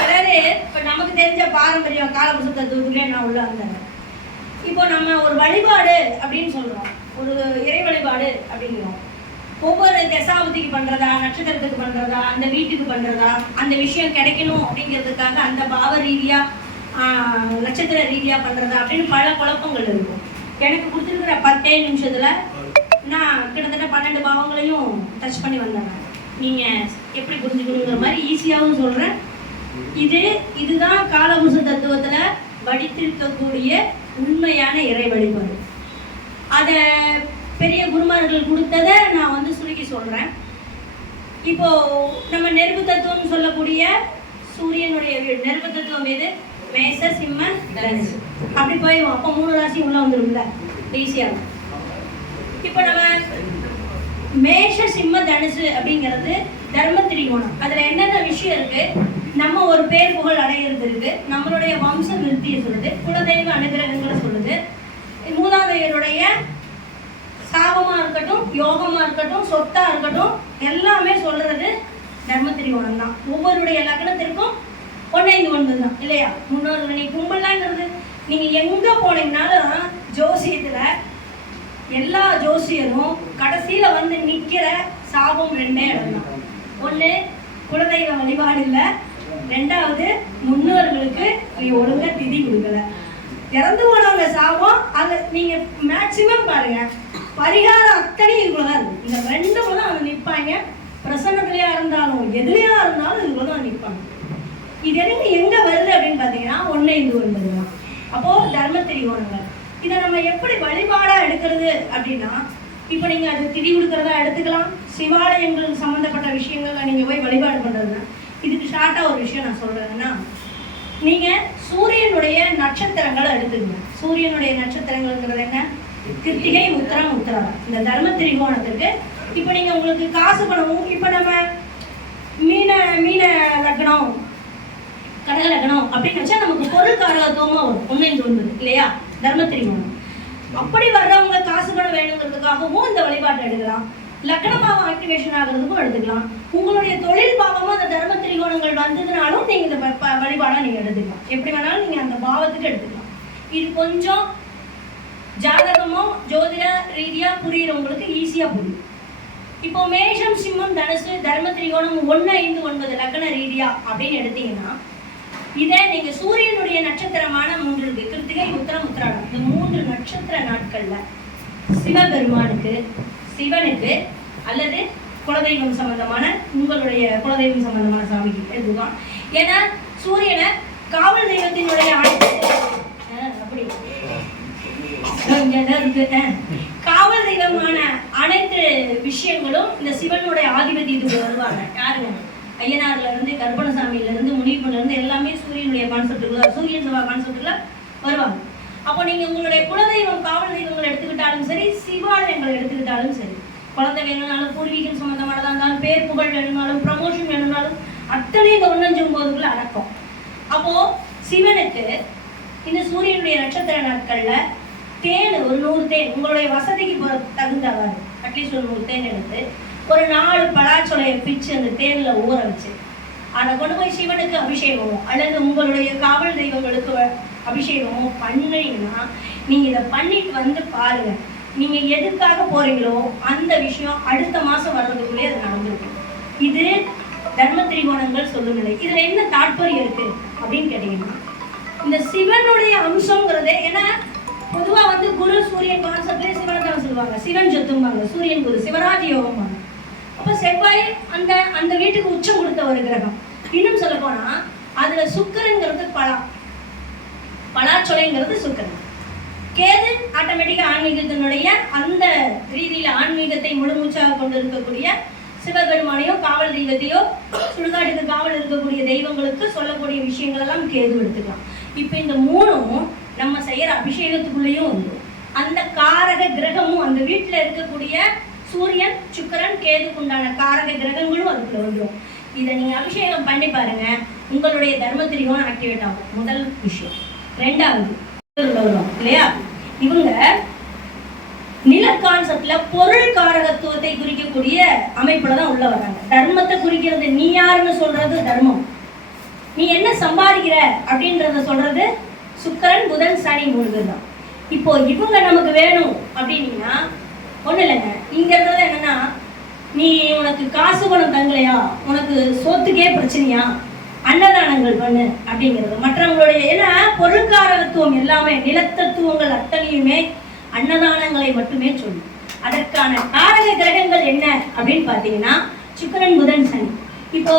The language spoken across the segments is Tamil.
அதாவது இப்போ நமக்கு தெரிஞ்ச பாரம்பரியம் காலபுருஷ தத்துவத்துக்குள்ளே நான் உள்ள வந்தேன். இப்போ நம்ம ஒரு வழிபாடு அப்படின்னு சொல்றோம், ஒரு இறை வழிபாடு அப்படிங்கிறோம். ஒவ்வொரு தசாபதிக்கு பண்றதா, நட்சத்திரத்துக்கு பண்றதா, அந்த வீட்டுக்கு பண்றதா, அந்த விஷயம் கிடைக்கணும் அப்படிங்கிறதுக்காக அந்த பாவ ரீதியா நட்சத்திர ரீதியா பண்றதா அப்படின்னு பல குழப்பங்கள் இருக்கும். எனக்கு கொடுத்துருக்கிற 10 நிமிஷத்துல நான் கிட்டத்தட்ட 12 பாவங்களையும் டச் பண்ணி வந்தேன். நீங்க எப்படி புரிஞ்சுக்கணுங்கிற மாதிரி ஈஸியாகவும் சொல்றேன். இதுதான் காலபுருஷ தத்துவத்துல வடித்திருக்கக்கூடிய உண்மையான இறை வழிபாடு. அதை பெரிய குருமார்கள் கொடுத்ததை நான் வந்து சுருக்கி சொல்றேன். இப்போ நம்ம நெருப்பு தத்துவம் சொல்லக்கூடிய சூரியனுடைய நெருப்பு தத்துவம் எது? மேச சிம்ம தனுசு. அப்படி போயிடுவோம். அப்போ 3 ராசி உள்ள வந்துடும்ல, ஈஸியா. இப்போ நம்ம மேஷ சிம்ம தனுசு அப்படிங்கிறது தர்ம திரிகோணம். அதுல என்னென்ன விஷயம் இருக்கு? நம்ம ஒரு பேர் புகழ் அடையிறது இருக்கு, நம்மளுடைய வம்ச விருத்தியை சொல்லுது, குலதெய்வ அனுகிரகங்களை சொல்லுது, மூதாதையருடைய சாபமா இருக்கட்டும், யோகமா இருக்கட்டும், சொத்தா இருக்கட்டும், எல்லாமே சொல்றது தர்ம திரிகோணம் தான். ஒவ்வொருடைய லக்னத்திற்கும் 1-5-9 தான் இல்லையா? முன்னோர்கள் நீ கும்பலாங்கிறது நீங்க எங்க போனீங்கன்னாலும் ஜோசியத்துல எல்லா ஜோசியரும் கடைசியில வந்து நிக்கிற சாபம் 2 இடம் தான். 1 குலதெய்வ வழிபாடு இல்லை, 2வது முன்னோர்களுக்கு நீ ஒழுங்கா திதி கொடுக்கல. இறந்து போனவங்க சாபம். அது நீங்க மேக்சிமம் பாருங்க, பரிகாரம் அத்தனை இதுக்குள்ளதான் இருக்கு. இந்த 2 தான் அவங்க நிற்பாங்க. பிரசன்னத்திலையா இருந்தாலும் எதுலையா இருந்தாலும் இதுக்குள்ளதான் நிற்பாங்க. இது எங்க வருது அப்படின்னு பாத்தீங்கன்னா 1-5-9 தான். அப்போ தர்ம திரிகோணங்கள். இதை நம்ம எப்படி வழிபாடா எடுக்கிறது அப்படின்னா, இப்போ நீங்க அது திதி கொடுக்கறதா எடுத்துக்கலாம். சிவாலயங்கள் சம்பந்தப்பட்ட விஷயங்கள்ல நீங்க போய் வழிபாடு பண்றதுன்னா, இதுக்கு ஷார்ட்டா ஒரு விஷயம் நான் சொல்றேன்னா, நீங்க சூரியனுடைய நட்சத்திரங்களை எடுத்துக்கங்க. சூரியனுடைய நட்சத்திரங்கள்ங்கிறது என்ன? கிருத்திகை, உத்திரம், உத்திராடம். இந்த தர்ம திரிகோணத்துக்கு இப்போ நீங்க உங்களுக்கு காசு பணமும், இப்போ நம்ம மீன லக்னம், கடக லக்னம் அப்படின்னு வச்சா நமக்கு பொருள் காரகத்துவமா வரும் 1-5-9 இல்லையா? தர்ம திரிகோணம். அப்படி வர்றவங்க காசு பணம் வேணுங்கிறதுக்காகவும் இந்த வழிபாட்டை எடுக்கலாம். லக்னமாவும் ஆக்டிவேஷன் ஆகிறதுக்கும் எடுத்துக்கலாம். உங்களுடைய தொழில் பாவமும் அந்த தர்ம திரிகோணங்கள் வந்ததுனாலும் நீங்க இந்த வழிபாடா நீங்க எடுத்துக்கலாம். எப்படி வேணாலும் நீங்க அந்த பாவத்துக்கு எடுத்துக்கலாம். இது கொஞ்சம் ஜாதகமோ ஜோதிட ரீதியா புரியுறவங்களுக்கு ஈஸியா புரியும். இப்போ மேஷம் சிம்மம் தனுசு தர்ம திரிகோணம் 1-5-9 லக்ன ரீதியா அப்படின்னு எடுத்தீங்கன்னா, இதை நீங்க சூரியனுடைய நட்சத்திரமான 3 இருக்கு, கிருத்திகை, உத்திரம், உத்திராடம். இந்த 3 நட்சத்திர நாட்கள்ல சிவபெருமானுக்கு, சிவனுக்கு அல்லது குலதெய்வம் சம்பந்தமான உங்களுடைய குலதெய்வம் சம்பந்தமான சாமிக்கு எடுத்துக்கலாம். ஏன்னா சூரியனை காவல் தெய்வத்தினுடைய அப்படி காவல் தெய்வமான அனைத்து விஷயங்களும் இந்த சிவனுடைய ஆதிபத்தியத்துக்கு வருவாங்க. யாருங்க? ஐயனார்ல இருந்து, கருப்பணசாமியில இருந்து, முனிப்பன்ல இருந்து எல்லாமே சூரியனுடைய கான்செப்டுக்குள்ள, சூரியன் செவ்வாய் கான்செப்டுக்குள்ள வருவாங்க. அப்போ நீங்க உங்களுடைய குலதெய்வம் காவல் தெய்வங்களை எடுத்துக்கிட்டாலும் சரி, சிவாலயங்களை எடுத்துக்கிட்டாலும் சரி, குழந்தை வேணும்னாலும், பூர்வீகம் சம்பந்தமானதா இருந்தாலும், பேர் புகழ் வேணும்னாலும், ப்ரமோஷன் வேணும்னாலும், அத்தனையும் இந்த 1-5-9 அடக்கம். அப்போ சிவனுக்கு இந்த சூரியனுடைய நட்சத்திர நாட்கள்ல தேன், ஒரு 100 தேன் உங்களுடைய வசதிக்கு தகுந்தவாறு அட்லீஸ்ட் ஒரு 100 தேன் எடுத்து ஒரு 4 பலாச்சொலையை பிச்சு அந்த தேன்ல ஊற வச்சு அதை கொண்டு போய் சிவனுக்கு அபிஷேகமோ அல்லது உங்களுடைய காவல் தெய்வங்களுக்கு அபிஷேகமோ பண்ணீங்கன்னா, நீங்க இதை பண்ணிட்டு வந்து பாருங்க. நீங்க எதுக்காக போறீங்களோ அந்த விஷயம் அடுத்த மாசம் வர்றதுக்குள்ளே அது நடந்திருக்கும். இது தர்ம திரிகோணங்கள் சொல்லும் நிலை. இதுல என்ன தாற்பயம் இருக்கு அப்படின்னு கேட்டீங்கன்னா, இந்த சிவனுடைய அம்சங்கிறதே, ஏன்னா பொதுவா வந்து குரு சூரியன் கான்செப்ட்லேயே சிவனை தான் சொல்லுவாங்க. சிவன் சொத்தும்பாங்க, சூரியன் குரு, சிவராஜ யோகம்பாங்க. அப்போ செவ்வாய் அந்த அந்த வீட்டுக்கு உச்சம் கொடுத்த ஒரு கிரகம். இன்னும் சொல்ல போனா அதுல சுக்கரங்கிறது பலாச்சொலைங்கிறது சுக்கரன். கேது ஆட்டோமேட்டிக்கா ஆன்மீகத்தினுடைய அந்த ரீதியில ஆன்மீகத்தை முழுமூச்சாக கொண்டு இருக்கக்கூடிய சிவபெருமானையோ காவல் தெய்வத்தையோ, சுடுகாட்டுக்கு காவல் இருக்கக்கூடிய தெய்வங்களுக்கு சொல்லக்கூடிய விஷயங்கள் எல்லாம் கேது எடுத்துக்கலாம். இப்ப இந்த 3ம் நம்ம செய்யற அபிஷேகத்துக்குள்ளேயும் வந்து அந்த காரக கிரகமும், அந்த வீட்டுல இருக்கக்கூடிய சூரியன், சுக்கிரன், கேதுக்குண்டான காரக கிரகங்களும் அதுக்குள்ள வந்துடும். இதை நீங்க அபிஷேகம் பண்ணி பாருங்க, உங்களுடைய தர்ம திரிகோணம் ஆக்டிவேட் ஆகும். முதல் விஷயம். 2வது இல்லையா, இவங்க நில கான்செப்ட்ல பொருள் காரகத்துவத்தை குறிக்கக்கூடிய அமைப்புல தான் உள்ள வர்றாங்க. தர்மத்தை குறிக்கிறது, நீ யாருன்னு சொல்றது தர்மம். நீ சம்பாதிக்கிற அப்படின்றத சொல்றது சுக்கிரன் புதன் சனி 3 பேர் தான். இப்போ இவங்க நமக்கு வேணும் அப்படின்னீங்கன்னா ஒன்றும் இல்லைங்க. இங்க இருக்கிறது என்னன்னா, நீ உனக்கு காசு பணம் தங்கலையா, உனக்கு சொத்துக்கே பிரச்சனையா, அன்னதானங்கள் பண்ணு அப்படிங்கிறது மற்றவங்களுடைய. ஏன்னா பொருள்காரத்துவம் எல்லாமே நிலத்தத்துவங்கள் அத்தனையுமே அன்னதானங்களை மட்டுமே சொல்லும். அதற்கான காரக கிரகங்கள் என்ன அப்படின்னு பார்த்தீங்கன்னா சுக்கிரன் புதன் சனி. இப்போ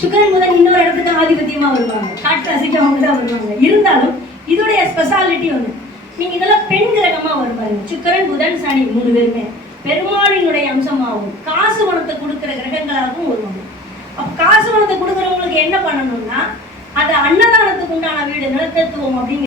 சுக்கிரன் புதன் இன்னொரு இடத்துக்கு ஆதிபத்தியமா வருவாங்க, காற்று ராசிக்கு அவங்க தான் வருவாங்க. இருந்தாலும் இதோடைய ஸ்பெஷாலிட்டி ஒன்று, நீங்க இதெல்லாம் பெண் கிரகமா வருவாங்க. சுக்கிரன் புதன் சனி 3 பேருமே பெருமாளினுடைய அம்சமாகவும் காசு பணத்தை கொடுக்குற கிரகங்களாகவும் வருவாங்க. அப்போ காசு பணத்தை கொடுக்குறவங்களுக்கு என்ன பண்ணணும்னா, அது அன்னதானத்துக்கு உண்டான வீடு நிலத்தத்துவம் அப்படிங்கிற